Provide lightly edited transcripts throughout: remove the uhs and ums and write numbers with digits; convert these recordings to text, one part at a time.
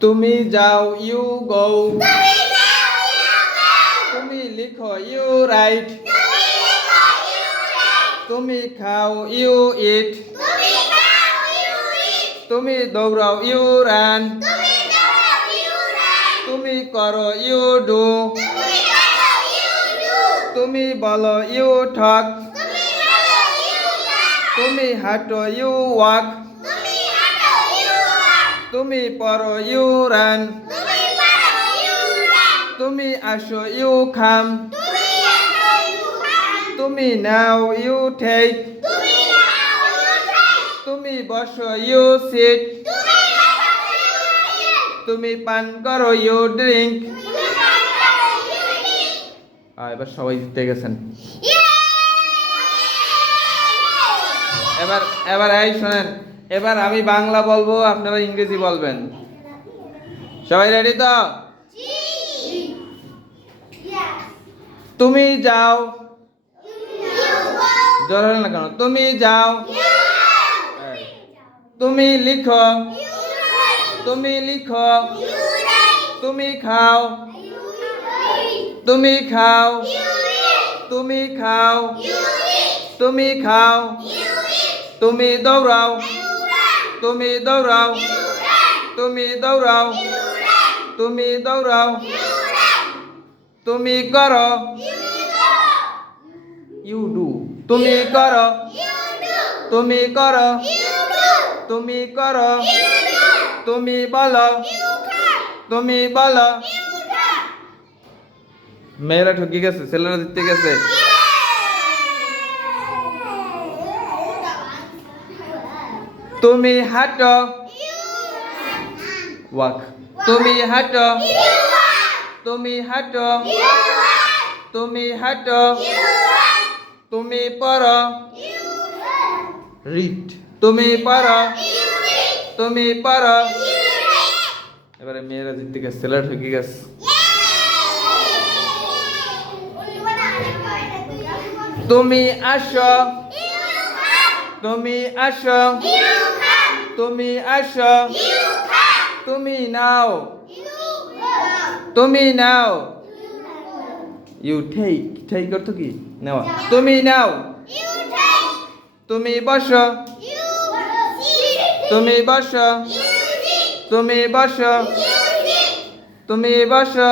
তুমি যাও you go তুমি লিখো ইউ রাইট তুমি খাও ইউ ইট তুমি দৌড়াও ইউ রান তুমি করো ইউ ডু তুমি বলো ইউ ঠক তুমি হাঁটো ইউ ওয়াক তুমি পড়ো ইউ রান তুমি আসো ইউ খাম তুমি নাও ইউ টেক তুমি বসো ইউ সিট তুমি পান করো ইউ ড্রিঙ্ক এবার সবাই জিতে গেছেন এবার এবার এই শোনেন এবার আমি বাংলা বলবো আপনারা ইংরেজি বলবেন সবাই রেডি তো তুমি যাও জোর হলো না কেন তুমি যাও তুমি লিখো তুমি লিখো তুমি খাও তুমি খাও তুমি খাও তুমি খাও তুমি দৌড়াও তুমি দৌড়াও তুমি দৌড়াও তুমি দৌড়াও তুমি করো ইউ ডু তুমি করো তুমি করো তুমি করো তুমি বলো তুমি বলো মেয়েরা ঠকে গেছে ছেলেরা জিততে গেছে তুমি হাঁটো ওয়াক তুমি হাঁটো তুমি হাঁটো তুমি হাঁটো তুমি পড়ো রিড তুমি পড়ো তুমি পড়ো এবারে মেয়েরা জিততে গেছে ছেলেরা ঠকে গেছে তুমি আসো তুমি আসো তুমি আসো তুমি নাও তুমি নাও ইউ টেক টেক অর্থ কি নেওয়া তুমি নাও তুমি বসো তুমি বসো তুমি বসো তুমি বসো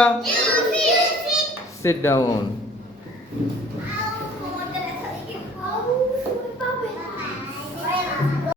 সিট ডাউন